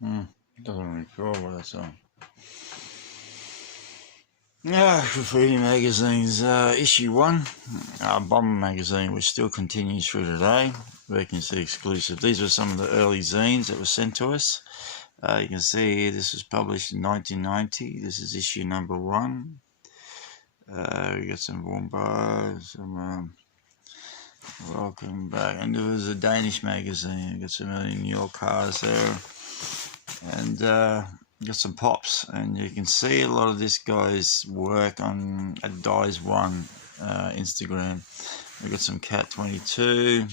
Hmm. Doesn't recall what that's on. Yeah, Graffiti magazines, issue 1, Bomber magazine, which still continues through today. Vacancy exclusive. These were some of the early zines that were sent to us. You can see here this was published in 1990. This is issue number 1. We got some Wombo, some welcome back. And it was a Danish magazine. We got some early New York cars there. And got some pops, and you can see a lot of this guy's work on at Dies One Instagram. We got some Cat 22,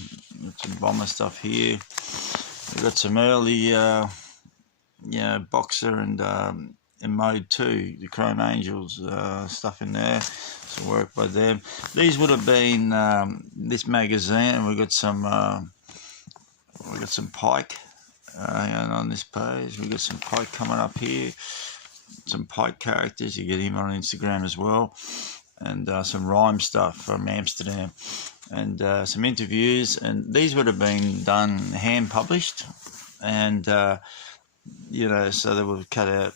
got some Bomber stuff here. We got some early, Boxer and in Mode 2, the Chrome Angels stuff in there. Some work by them. These would have been this magazine, and we got some Pike. And on this page, we've got some Pike coming up here, some Pike characters. You get him on Instagram as well, and some rhyme stuff from Amsterdam, and some interviews. And these would have been done hand published, and so they would have cut out,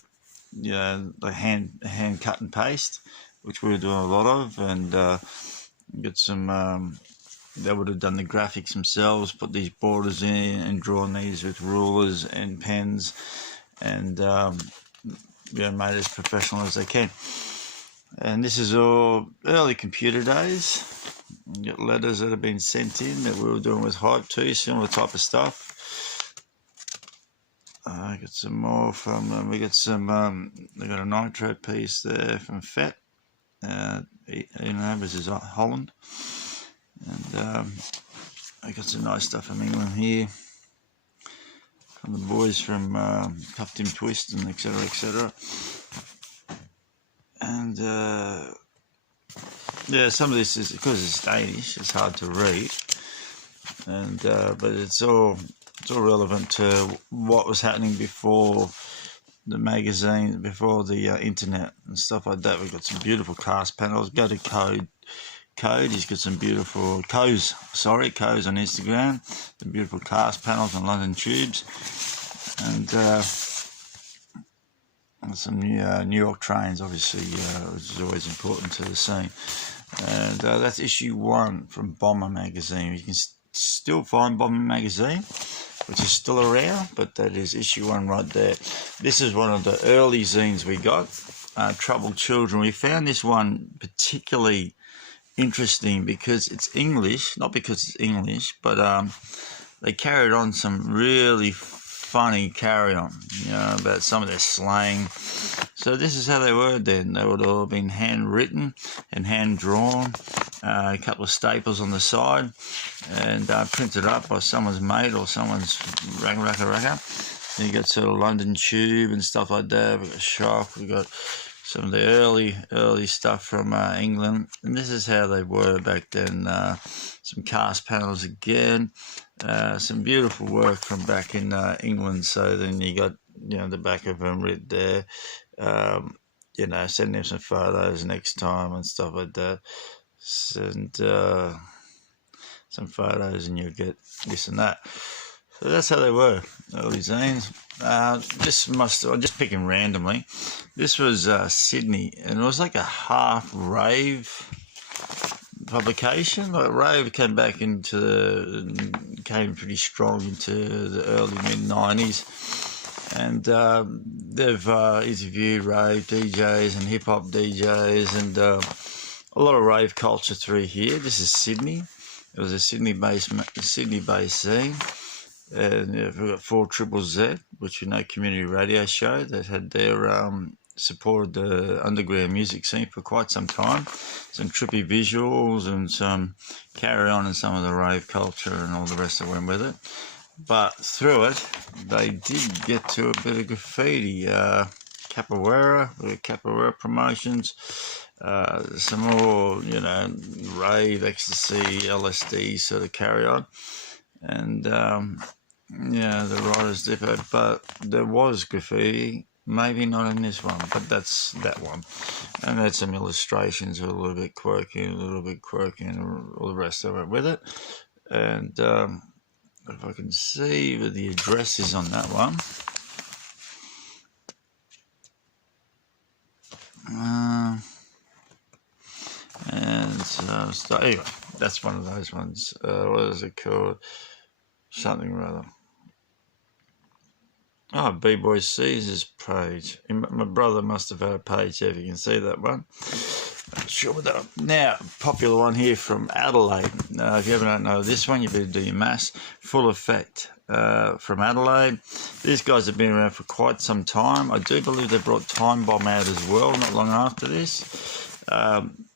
the hand cut and paste, which we were doing a lot of, and got some. They would have done the graphics themselves, put these borders in and drawn these with rulers and pens, and made it as professional as they can. And this is all early computer days. You got letters that have been sent in that we were doing with Hype too, similar type of stuff. I got some more from them. We got some. They got a Nitro piece there from Fett. This is Holland. And I got some nice stuff from England here, from the boys from Cuff Tim Twist and etc. etc. And some of this is because it's Danish, it's hard to read, and but it's all relevant to what was happening before the magazine, before the internet and stuff like that. We've got some beautiful cast panels. Go to Code, he's got some beautiful Co's on Instagram, some beautiful cast panels on London tubes, and some New York trains, obviously, which is always important to the scene. And that's issue 1 from Bomber magazine. You can still find Bomber magazine, which is still around, but that is issue 1 right there. This is one of the early zines we got, Troubled Children. We found this one particularly interesting because it's English, not because it's English, but they carried on some really funny carry-on, about some of their slang. So this is how they were then. They would all have been handwritten and hand-drawn, a couple of staples on the side, and printed up by someone's mate or someone's racker. Then you got sort of London Tube and stuff like that. We've got Shock, we've got some of the early stuff from England, and this is how they were back then. Some cast panels again, some beautiful work from back in England. So then you got the back of them written there. Send them some photos next time and stuff like that. Send some photos and you'll get this and that. So that's how they were, early zines. I'm just picking randomly. This was Sydney, and it was like a half rave publication. Like rave came pretty strong into the early mid-90s, and they've interviewed rave DJs and hip hop DJs, and a lot of rave culture through here. This is Sydney. It was a Sydney-based scene. And we've got 4ZZZ, which community radio show that had their supported the underground music scene for quite some time. Some trippy visuals and some carry on in some of the rave culture and all the rest that went with it. But through it, they did get to a bit of graffiti, capoeira, capoeira promotions, some more, rave, ecstasy, LSD sort of carry on, and the Writers Depot. But there was graffiti, maybe not in this one, but that's that one. And had some illustrations, a little bit quirky, and all the rest of it with it. And if I can see where the address is on that one. So anyway, that's one of those ones. What is it called? Something or other. Oh, B-Boy Caesar's page. My brother must have had a page there, if you can see that one. I'm sure that. Now, popular one here from Adelaide. If you ever don't know this one, you better do your maths. Full Effect from Adelaide. These guys have been around for quite some time. I do believe they brought Time Bomb out as well, not long after this.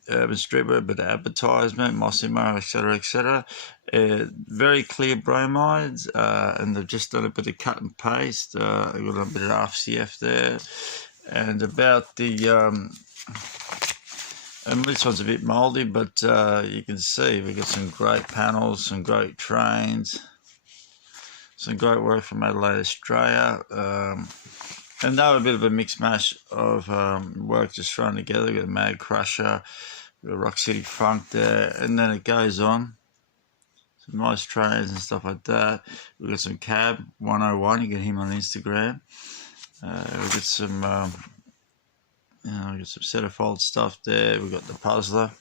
Urban Streetwear, a bit of advertisement, Mossimo, etc., etc. Very clear bromides, and they've just done a bit of cut and paste. Got a bit of RCF there, and about the. And this one's a bit mouldy, but you can see we've got some great panels, some great trains, some great work from Adelaide, Australia. And they were a bit of a mixed mash of work just thrown together. We've got Mad Crusher, we've got Rock City Funk there, and then it goes on. Some nice trains and stuff like that. We've got some Cab 101, you get him on Instagram. We've got some... we've got some centerfold stuff there. We've got the Puzzler,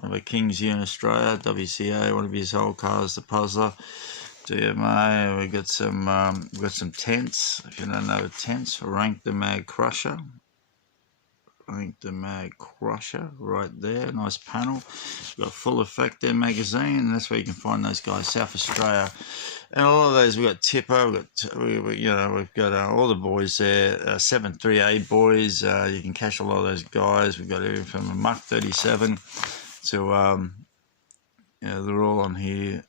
one of our kings here in Australia, WCA, one of his old cars, the Puzzler, DMA. We've got some tents. If you don't know tents, Rank the Mad Crusher. Rank the Mad Crusher right there. Nice panel. We've got Full Effect there magazine, and that's where you can find those guys, South Australia. And a lot of those, we've got Tipper, we've got all the boys there, 738 boys. You can catch a lot of those guys. We've got everything from a Muck 37 to, they're all on here.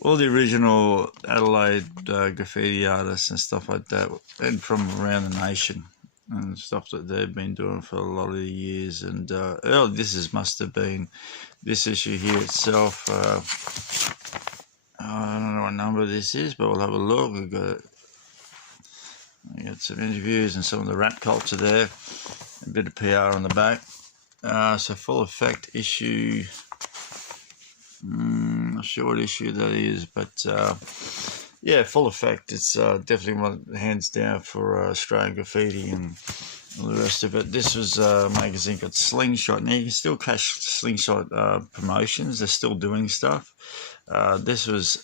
All the original Adelaide graffiti artists and stuff like that, and from around the nation and stuff that they've been doing for a lot of the years. And must have been this issue here itself. I don't know what number this is, but we'll have a look. We got some interviews and some of the rap culture there, a bit of PR on the back. So Full Effect issue. Not sure what issue that is, but yeah, Full Effect. It's definitely one hands down for Australian graffiti and all the rest of it. This was a magazine called Slingshot. Now you can still catch Slingshot promotions. They're still doing stuff. This was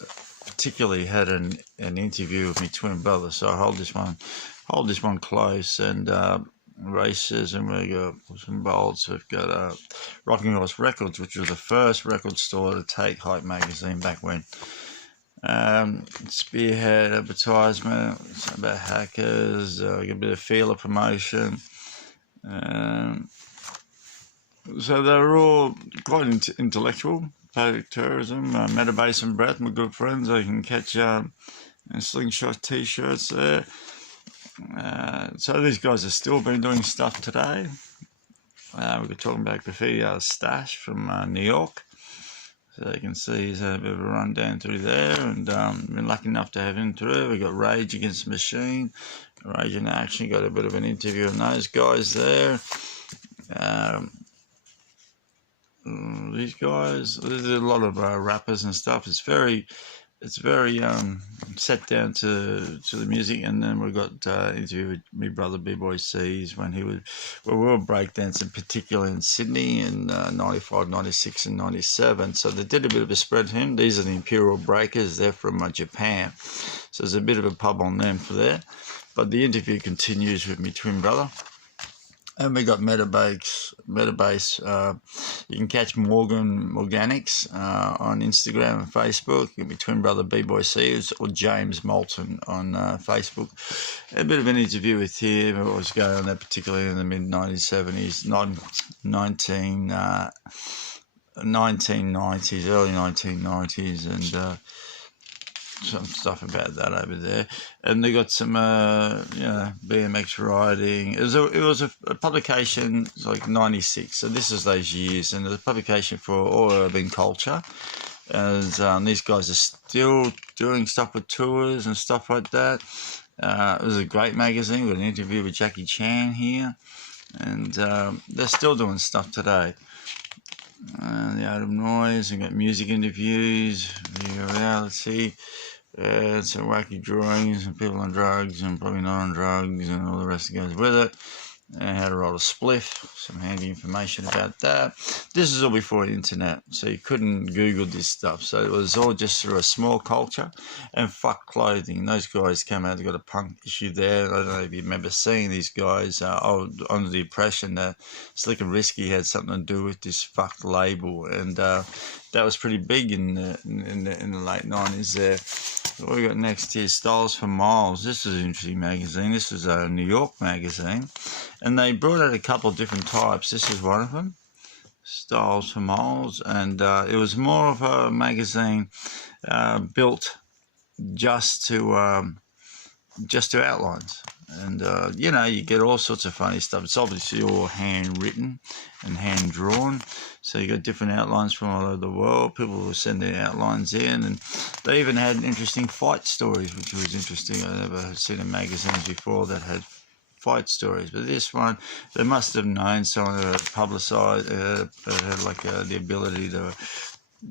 particularly had an interview with my twin brother, so I hold this one close, and races, and we got some bolts. We've got Rocking Horse Records, which was the first record store to take Hype magazine back when. Spearhead advertisement, something about hackers, a bit of feeler promotion. So they're all quite intellectual. Poetic Tourism, Metabase and Breath, my good friends. I can catch and Slingshot t-shirts there. So these guys have still been doing stuff today. We were talking about Graffiti Artist Stash from New York. So you can see he's had a bit of a run down through there, and been lucky enough to have him through. We got Rage Against the Machine, Rage in Action. Got a bit of an interview on those guys there. These guys, there's a lot of rappers and stuff. It's very set down to the music. And then we got interview with my brother B-Boy C's when we were breakdancing, particularly in Sydney in 95, 96 and 97. So they did a bit of a spread to him. These are the Imperial Breakers. They're from Japan. So there's a bit of a pub on them for there. But the interview continues with my twin brother. And we got Metabase. You can catch Morgan Organics on Instagram and Facebook. You can be twin brother B-Boy Sears or James Moulton on Facebook. A bit of an interview with him. What was going on there, particularly in the mid-1970s, 1990s, early 1990s, and some stuff about that over there. And they got some BMX riding. It was a publication. It's like 96, so this is those years, and it was a publication for all urban culture. And these guys are still doing stuff with tours and stuff like that. It was a great magazine. We got an interview with Jackie Chan here, and they're still doing stuff today. The Art of Noise, and got music interviews, reality, some wacky drawings, and people on drugs and probably not on drugs, and all the rest that goes with it. and how to roll a spliff, some handy information about that. This is all before the internet, so you couldn't Google this stuff. So it was all just through a small culture. And fuck clothing. Those guys came out, they got a punk issue there. I don't know if you remember seeing these guys under the impression that Slick and Risky had something to do with this fuck label. And that was pretty big in the late 90s there. What we got next here, Styles for Miles. This is an interesting magazine. This is a New York magazine. And they brought out a couple of different types. This is one of them, Styles for Miles. And it was more of a magazine built just to outlines. And, you know, you get all sorts of funny stuff. It's obviously all handwritten and hand-drawn. So you got different outlines from all over the world. People will send their outlines in. And they even had interesting fight stories, which was interesting. I never seen in magazines before that had fight stories. But this one, they must have known someone that publicised, that had like the ability to...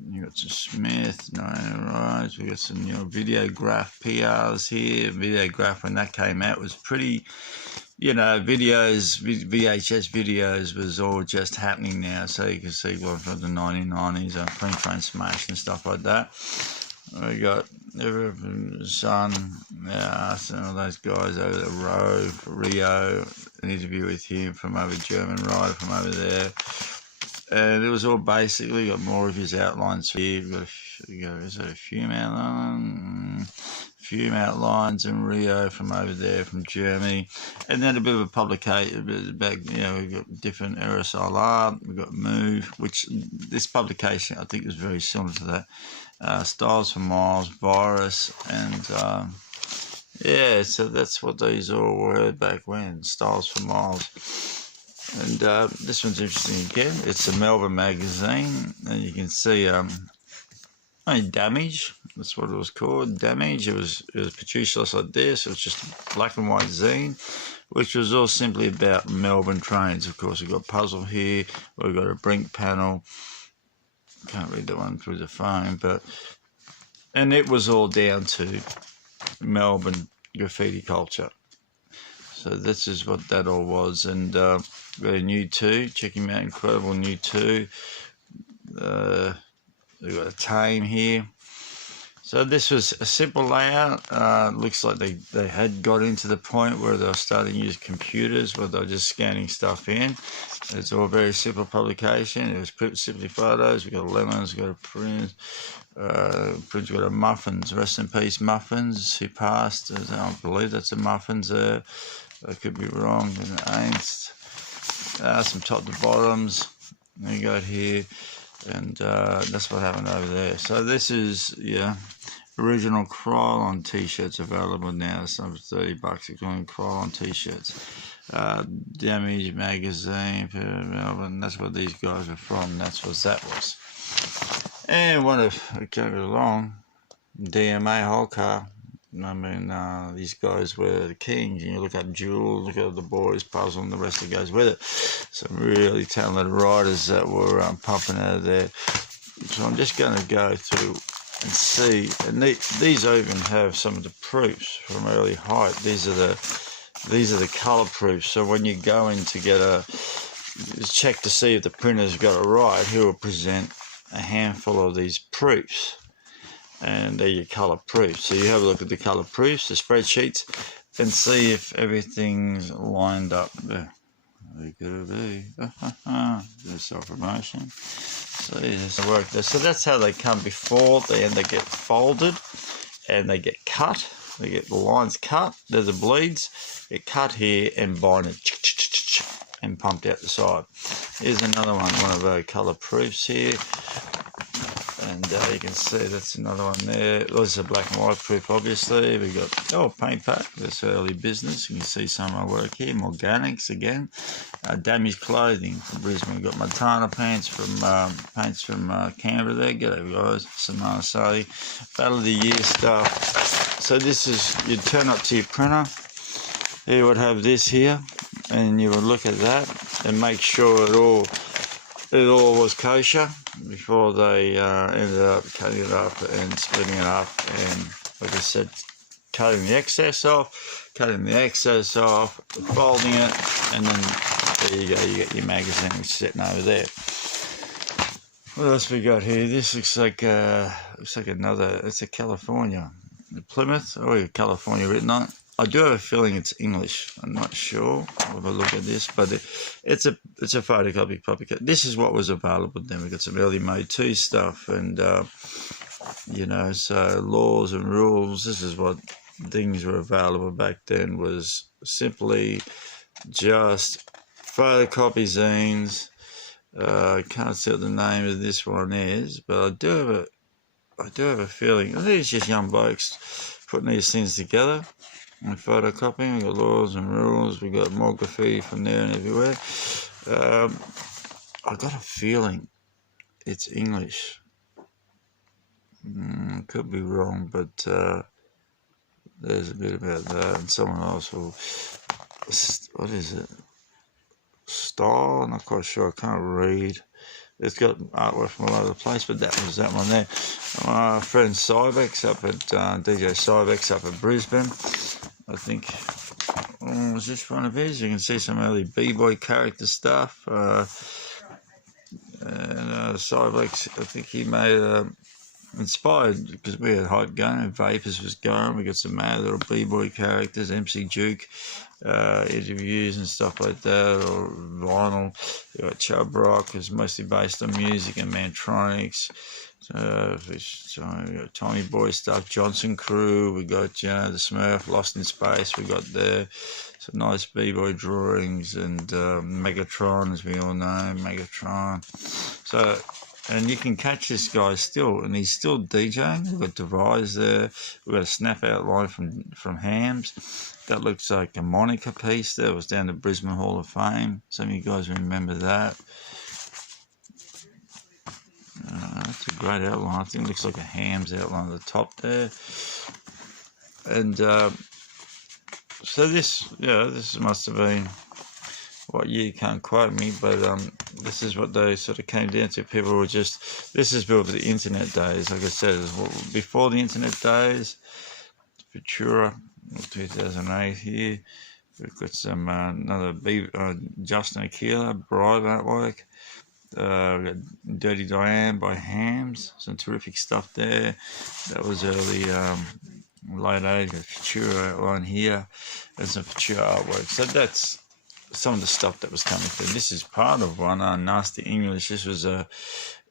You got some Smith, no, right. We got some, you know, Videograph PRs here. Videograph, when that came out, was pretty, you know, videos, VHS videos was all just happening now. So you can see one from the 1990s, Clean Train Smash and stuff like that. We got Son, some of those guys over the Rio, an interview with him from over German Rider from over there. And it was all basically got more of his outlines here. We've got a few outlines in Rio from over there from Germany, and then a bit of a publication back. You know, we've got different aerosol art. We've got Move, which this publication I think was very similar to that. Styles for Miles, Virus, and yeah. So that's what these all were back when. Styles for Miles. And this one's interesting again. It's a Melbourne magazine, and you can see Damage. That's what it was called, Damage. It was produced just like this. It was just a black and white zine, which was all simply about Melbourne trains. Of course, we've got Puzzle here. We've got a Brink panel. Can't read that one through the phone, and it was all down to Melbourne graffiti culture. So this is what that all was. And got a new 2. Check him out, incredible new 2. We've got a Tame here. So this was a simple layout. Looks like they had got into the point where they were starting to use computers, where they were just scanning stuff in. It's all very simple publication. It was simply photos. We've got lemons, we've got a print. We've got a Muffins, rest in peace Muffins, who passed. I don't believe that's a Muffins there. I could be wrong. Some top to bottoms we got here, and that's what happened over there. So this is, yeah, original Krylon t-shirts available now. It's over $30, including Krylon t-shirts. Damage magazine, Melbourne. That's where these guys are from. That's what that was. And one of came along, DMA whole car. I mean, these guys were the kings. You look up Jewel, look at the Boys, Puzzle, and the rest that goes with it. Some really talented riders that were pumping out of there. So I'm just going to go through and see. And these even have some of the proofs from early height. These are the colour proofs. So when you go in to get a check to see if the printer's got it right, he will present a handful of these proofs. And they're your colour proofs. So you have a look at the colour proofs, the spreadsheets, and see if everything's lined up there. Very good. There's self-promotion. So there's the work there. So that's how they come before. They get folded and they get cut. They get the lines cut. There's the bleeds. Get cut here and binded and pumped out the side. Here's another one of our colour proofs here. And you can see that's another one there. There's a black and white proof, obviously. We've got, paint pack. That's early business. You can see some of my work here. Organics again. Damaged clothing from Brisbane. We've got Montana paints from Canberra there. G'day, guys. Samana Sally. Battle of the Year stuff. So this is, you'd turn up to your printer. You would have this here. And you would look at that and make sure it all was kosher before they ended up cutting it up and splitting it up and, like I said, cutting the excess off, folding it, and then there you go, you get your magazine which is sitting over there. What else we got here? This looks like another, it's a California. Plymouth, California written on it. I do have a feeling it's English. I'm not sure. I'll have a look at this, but it's a photocopy copycat. This is what was available then. We got some early Mode 2 stuff, and you know, so laws and rules. This is what things were available back then. Was simply just photocopy zines. I can't see what the name of this one is, but I do have a feeling. I think it's just young blokes putting these things together and photocopying. We got laws and rules. We got more graffiti from there and everywhere. I got a feeling it's English. Could be wrong, but there's a bit about that. And someone else will. What is it? Style? I'm not quite sure. I can't read. It's got artwork from all over the place, but that was that one there. My friend Cybex up at DJ Cybex up at Brisbane. I think was this one of his. You can see some early b-boy character stuff. And Cybex, I think he made inspired because we had Hype going, Vapors was going. We got some mad little b-boy characters, MC Duke. Interviews and stuff like that, or vinyl. You got Chub Rock, is mostly based on music, and Mantronics. We got Tommy Boy stuff, Johnson Crew. We got the Smurf, Lost in Space. We got there some nice b-boy drawings, and Megatron, as we all know, Megatron. So. And you can catch this guy still, and he's still DJing. We've got Devise there. We've got a snap outline from Hams. That looks like a Monica piece there. It was down the Brisbane Hall of Fame. Some of you guys remember that. That's a great outline. I think it looks like a Hams outline at the top there. And so this must have been, what year, can't quote me, but this is what they sort of came down to. People were just, this is built for the internet days. Like I said, before the internet days, Futura, 2008 here. We've got some another Justin Aquila, Bribe artwork. We've got Dirty Diane by Hams, some terrific stuff there. That was early late 80s, Futura outline here, and some Futura artwork. So that's some of the stuff that was coming through. This is part of one, Nasty English. This was it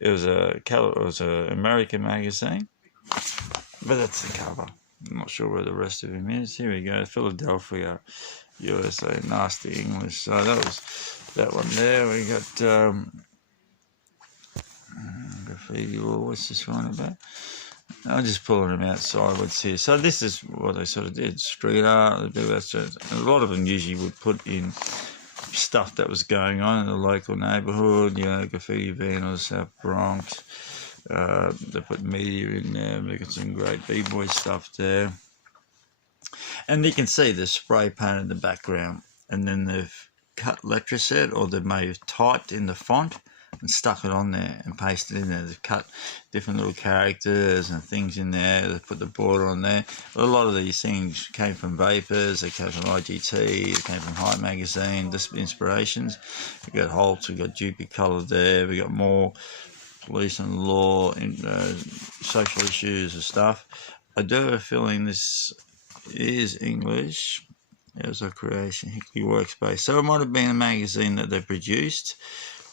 was a American magazine, but that's the cover. I'm not sure where the rest of him is. Here we go, Philadelphia, USA, Nasty English. So that was that one there. We got Graffiti. What's this one about? I'm just pulling them out sideways here. So this is what they sort of did. Street art, a lot of them usually would put in stuff that was going on in the local neighbourhood, graffiti vandals, South Bronx. They put media in there. They got some great b-boy stuff there. And you can see the spray paint in the background. And then they've cut letraset, or they may have typed in the font and stuck it on there and pasted it in there. They've cut different little characters and things in there. They put the border on there. A lot of these things came from Vapors, they came from IGT, they came from Hype Magazine, just inspirations. We got Holtz, we got Duper Colour there, we got more police and law, social issues and stuff. I do have a feeling this is English. There's a creation, Hickley Workspace. So it might have been a magazine that they produced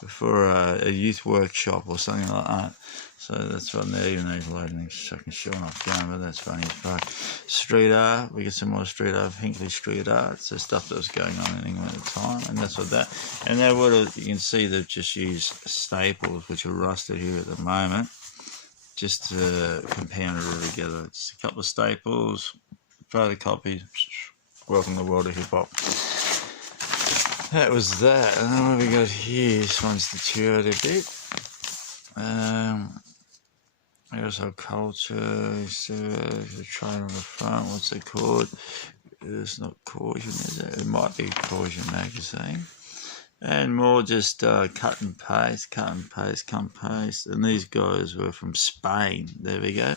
for a youth workshop or something like that. So that's one there, even though he's loading fucking showing off going, but that's funny as fuck. Street art, we get some more street art, Hinkley street art, so stuff that was going on in England at the time, and that's what that. And they would have, you can see they've just used staples, which are rusted here at the moment, just to compound it all together. Just a couple of staples, photocopies. Welcome to the world of hip hop. That was that. And then what we got here, this one's deteriorated a bit. Household culture, so the train on the front, what's it called? It's not Caution, is it? It might be Caution magazine. And more just cut and paste. And these guys were from Spain. There we go.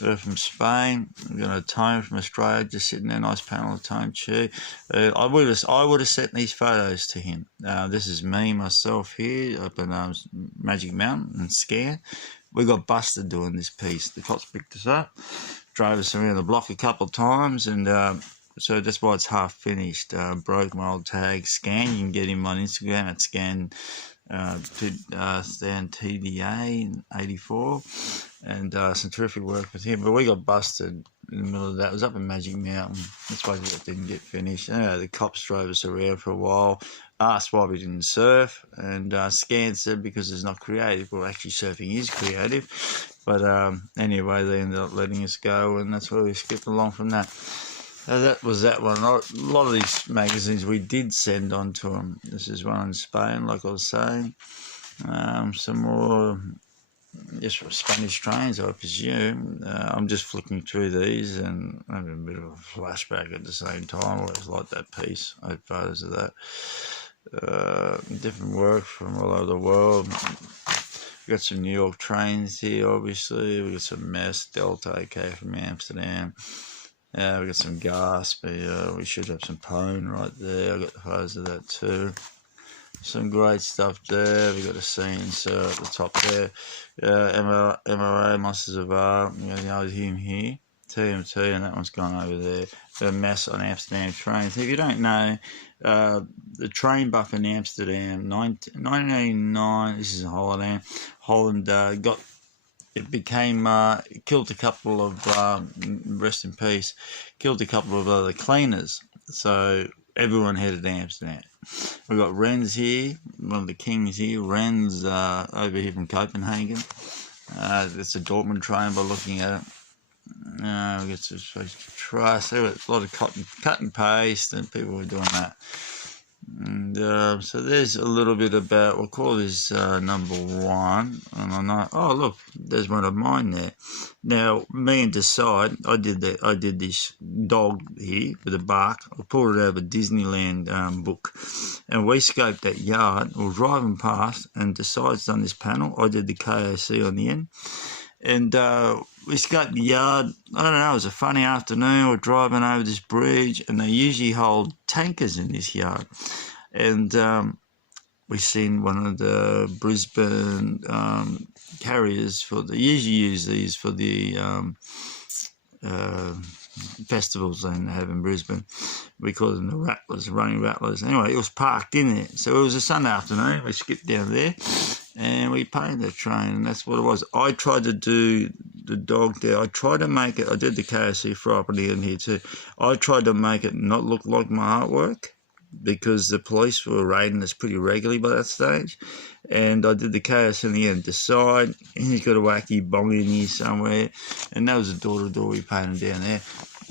from Spain. We've got a Tone from Australia, just sitting there, nice panel of Tone Chi. I would have sent these photos to him. This is me, myself here up in Magic Mountain and Scan. We got busted doing this piece. The cops picked us up, drove us around the block a couple of times, and so that's why it's half finished. Broke my old tag, Scan. You can get him on Instagram at Scan. Stan TDA 84, and some terrific work with him. But we got busted in the middle of that. It was up in Magic Mountain. That's why that didn't get finished. The cops drove us around for a while, asked why we didn't surf, and Scan said because it's not creative. Well, actually, surfing is creative. But anyway, they ended up letting us go, and that's where we skipped along from that. That was that one. A lot of these magazines we did send on to them. This is one in Spain, like I was saying. Some more, just for Spanish trains, I presume. I'm just flicking through these and having a bit of a flashback at the same time. I always liked that piece. I had photos of that. Different work from all over the world. We've got some New York trains here, obviously. We've got some Mass Delta, okay, from Amsterdam. We got some gas, but we should have some pone right there. I got the photos of that too. Some great stuff there. We got the scenes at the top there. MRA, Monsters of Art. You know him here. TMT, and that one's gone over there. The Mass on Amsterdam trains. If you don't know, the train buff in Amsterdam, 1989. This is in Holland. Holland got. It became, killed a couple of, rest in peace, killed a couple of other cleaners. So everyone headed to Amsterdam. We've got Ren's here, one of the kings here. Ren's over here from Copenhagen. It's a Dortmund train by looking at it. We got some trust. There was a lot of cut and paste, and people were doing that. And so there's a little bit about, we'll call this number one. And I know, oh look, there's one of mine there. Now, me and Decide, I did this dog here with a bark. I pulled it out of a Disneyland book, and we scoped that yard. We were driving past, and Decide's done this panel. I did the KOC on the end, and we scoped the yard. I don't know, it was a funny afternoon. We're driving over this bridge, and they usually hold tankers in this yard. And we seen one of the Brisbane carriers they usually use these for the festivals they have in Brisbane. We call them the Rattlers, running Rattlers. Anyway, it was parked in there. So it was a Sunday afternoon. We skipped down there, and we painted the train, and that's what it was. I tried to do the dog there. I tried to make it, I did the KFC property in here too. I tried to make it not look like my artwork, because the police were raiding us pretty regularly by that stage. And I did the chaos in the end. Decide, and he's got a wacky bong in here somewhere. And that was a door-to-door we painted down there.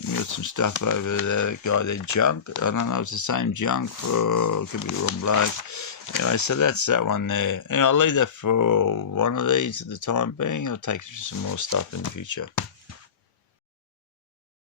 We got some stuff over there, guy there, Junk. I don't know, it's the same Junk, for could be the wrong bloke. Anyway, so that's that one there. And I'll leave that for one of these at the time being. I'll take some more stuff in the future.